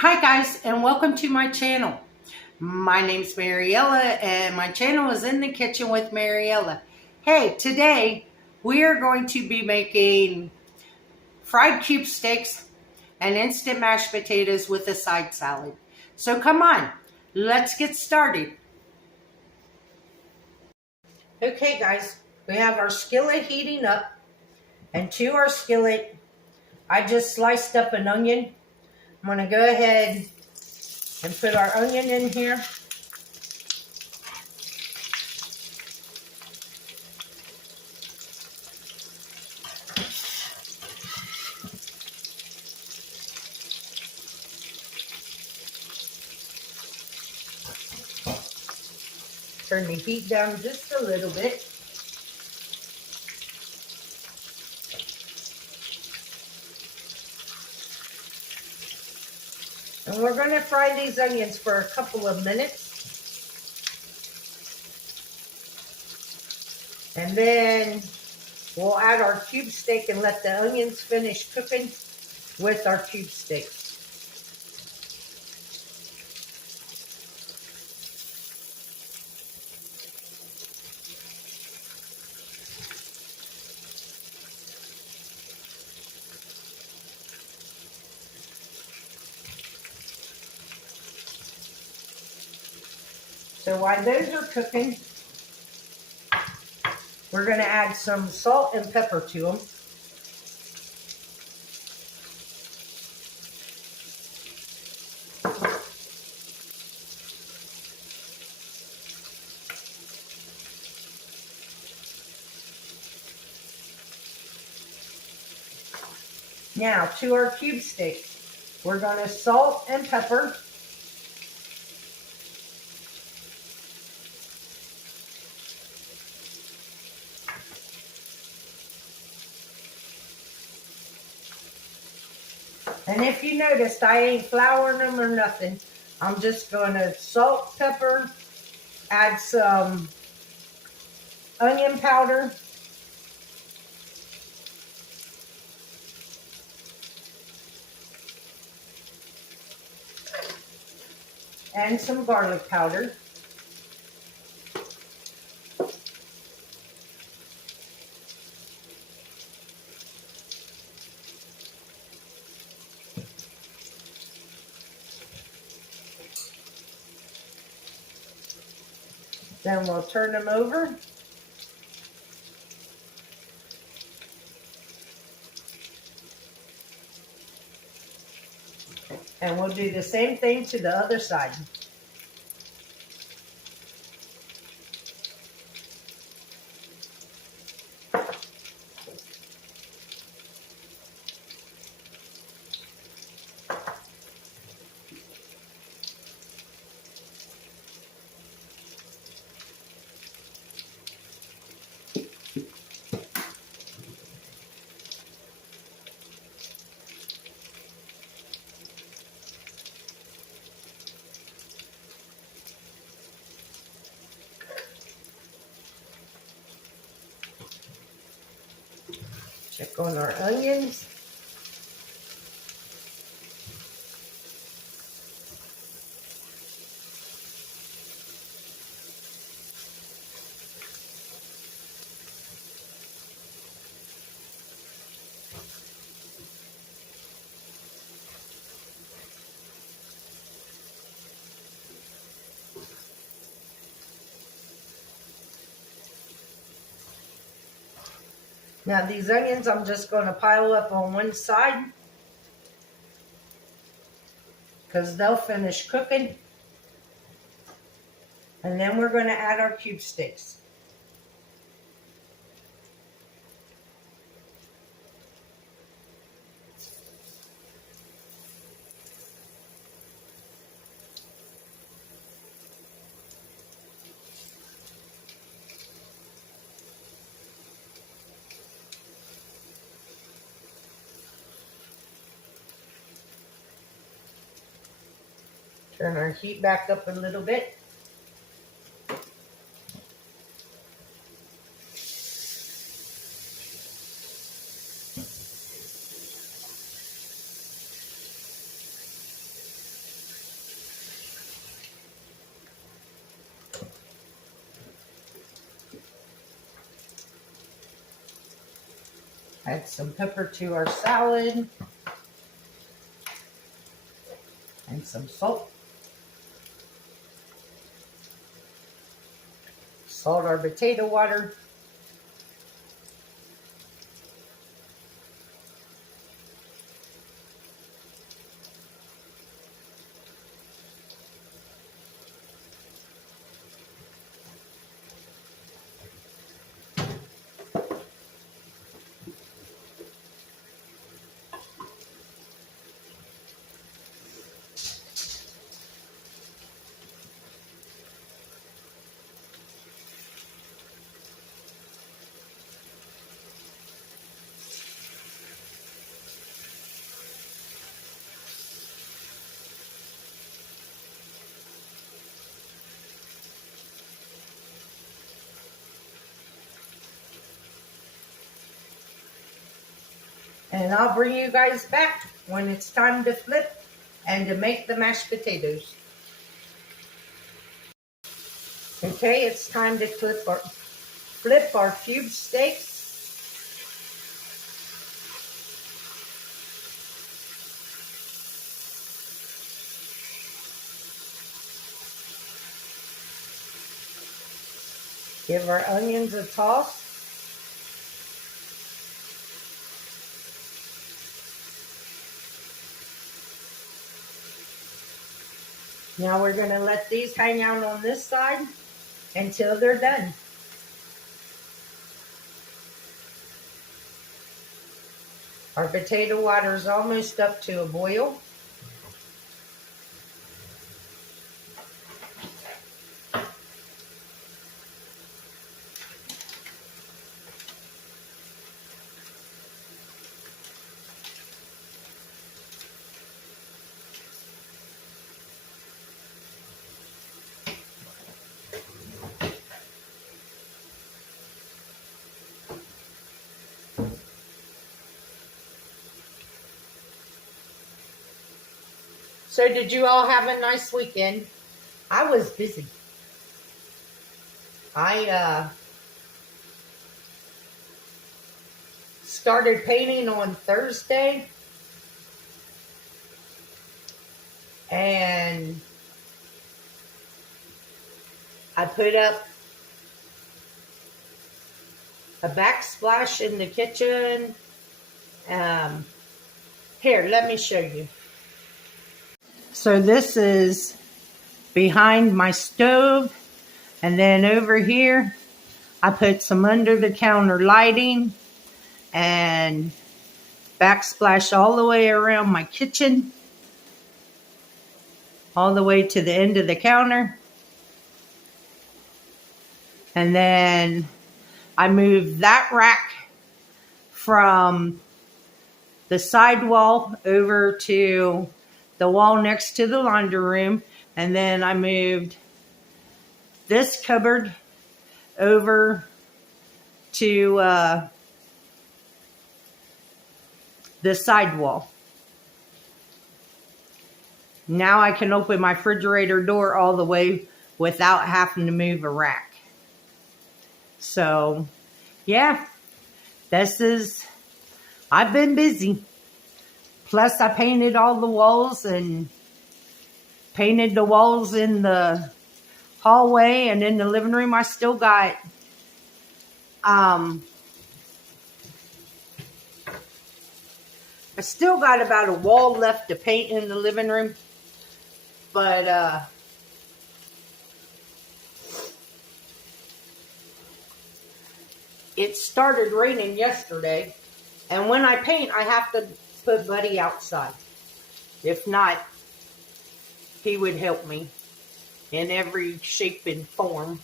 Hi guys, and welcome to my channel. My name's Mariella and my channel is In the Kitchen with Mariella. Hey, today we are going to be making fried cube steaks and instant mashed potatoes with a side salad. So come on, let's get started. Okay guys, we have our skillet heating up, and to our skillet I just sliced up an onion. I'm going to go ahead and put our onion in here. Turn the heat down just a little bit. And we're going to fry these onions for a couple of minutes. And then we'll add our cube steak and let the onions finish cooking with our cube steaks. So while those are cooking, we're going to add some salt and pepper to them. Now to our cube steaks, we're going to salt and pepper. And if you noticed, I ain't flouring them or nothing. I'm just going to salt, pepper, add some onion powder, and some garlic powder. Then we'll turn them over. And we'll do the same thing to the other side. Check on our onions. Now these onions I'm just going to pile up on one side because they'll finish cooking. And then we're going to add our cube steaks. Turn our heat back up a little bit. Add some pepper to our salad. And some salt. Salt our potato water. And I'll bring you guys back when it's time to flip and to make the mashed potatoes. Okay, it's time to flip our cube steaks. Give our onions a toss. Now we're going to let these hang out on this side until they're done. Our potato water is almost up to a boil. So did you all have a nice weekend? I was busy. I started painting on Thursday. And I put up a backsplash in the kitchen. Here, let me show you. So this is behind my stove. And then over here, I put some under the counter lighting and backsplash all the way around my kitchen. All the way to the end of the counter. And then I moved that rack from the side wall over to the wall next to the laundry room. And then I moved this cupboard over to the side wall. Now I can open my refrigerator door all the way without having to move a rack. So, yeah, I've been busy. Plus I painted all the walls and painted the walls in the hallway and in the living room. I still got, about a wall left to paint in the living room. But, it started raining yesterday. And when I paint, I have to put Buddy outside. If not, he would help me in every shape and form.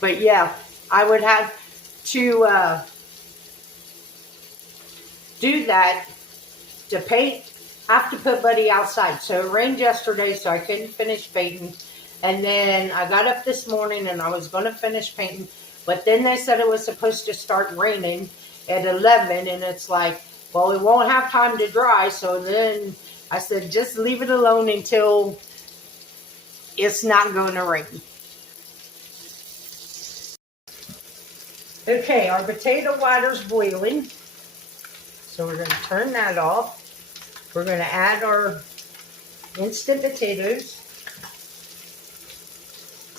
But yeah, I would have to do that to paint. Have to put Buddy outside. So it rained yesterday, so I couldn't finish painting. And then I got up this morning and I was going to finish painting. But then they said it was supposed to start raining at 11. And it's like, well, it won't have time to dry. So then I said, just leave it alone until it's not going to rain. Okay, our potato water's boiling. So we're going to turn that off. We're going to add our instant potatoes.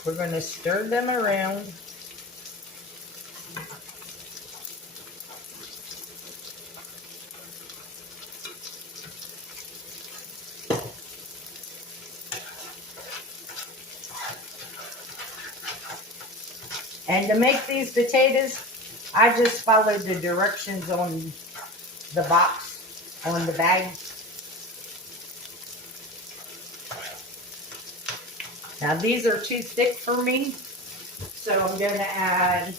We're going to stir them around. And to make these potatoes, I just followed the directions on the box, on the bag. Now these are too thick for me, so I'm going to add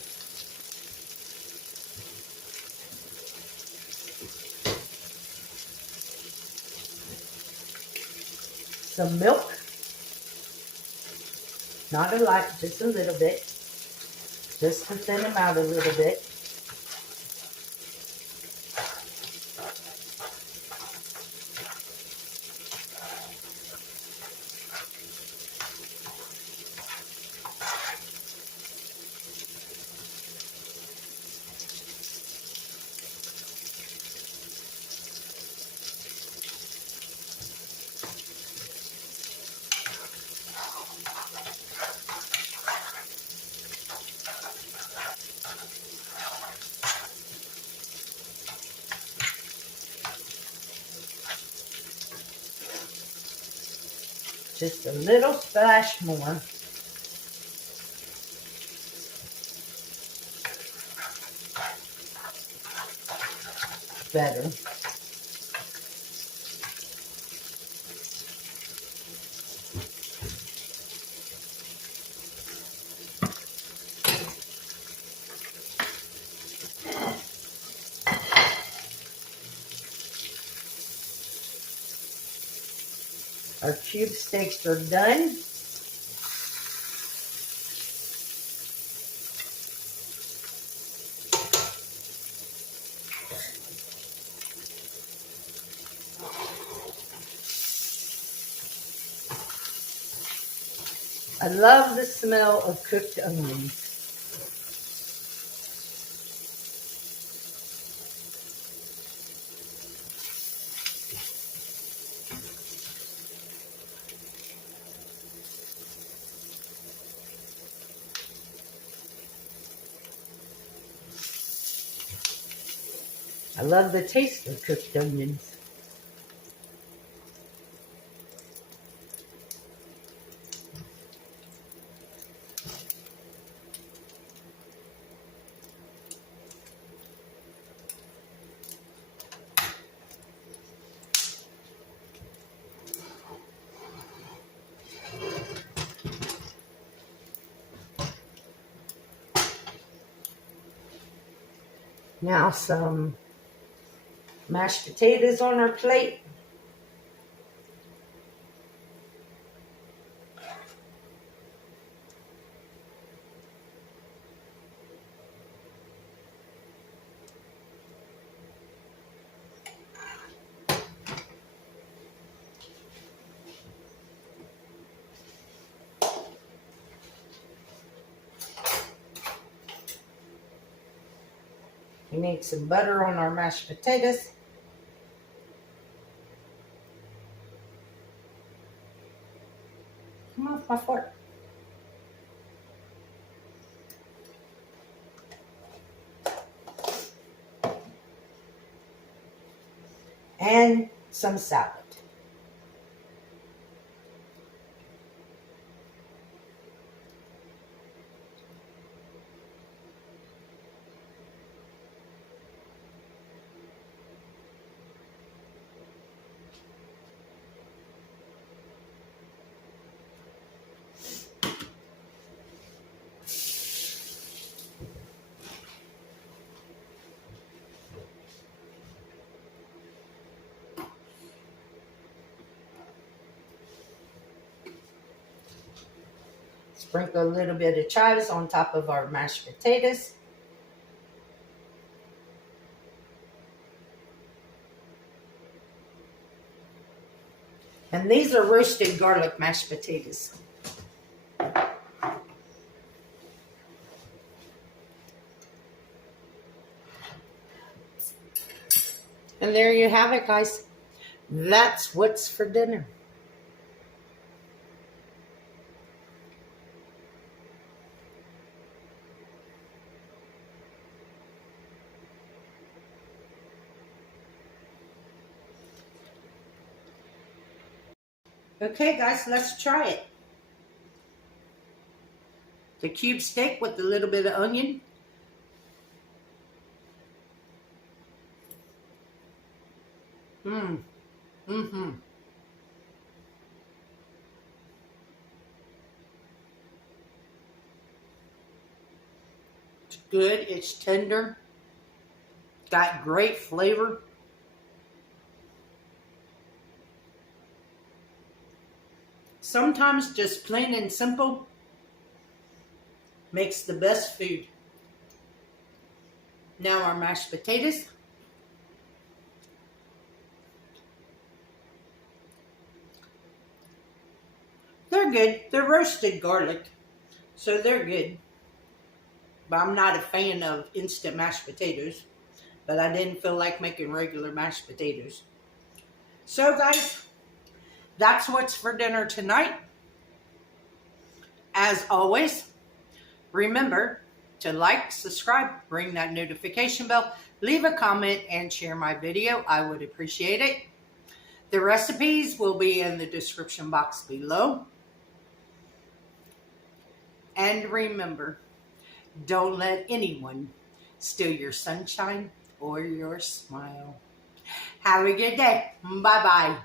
some milk. Not a lot, just a little bit. Just to thin them out a little bit. Just a little splash more. Better. Our cube steaks are done. I love the smell of cooked onions. I love the taste of cooked onions. Now some mashed potatoes on our plate. We need some butter on our mashed potatoes. Come off my fork. And some salad. Sprinkle a little bit of chives on top of our mashed potatoes. And these are roasted garlic mashed potatoes. And there you have it, guys. That's what's for dinner. Okay, guys, let's try it. The cube steak with a little bit of onion. Mm-hmm. It's good. It's tender. Got great flavor. Sometimes just plain and simple makes the best food. Now our mashed potatoes. They're good. They're roasted garlic, so they're good. But I'm not a fan of instant mashed potatoes. But I didn't feel like making regular mashed potatoes. So guys, that's what's for dinner tonight. As always, remember to like, subscribe, ring that notification bell, leave a comment, and share my video. I would appreciate it. The recipes will be in the description box below. And remember, don't let anyone steal your sunshine or your smile. Have a good day. Bye-bye.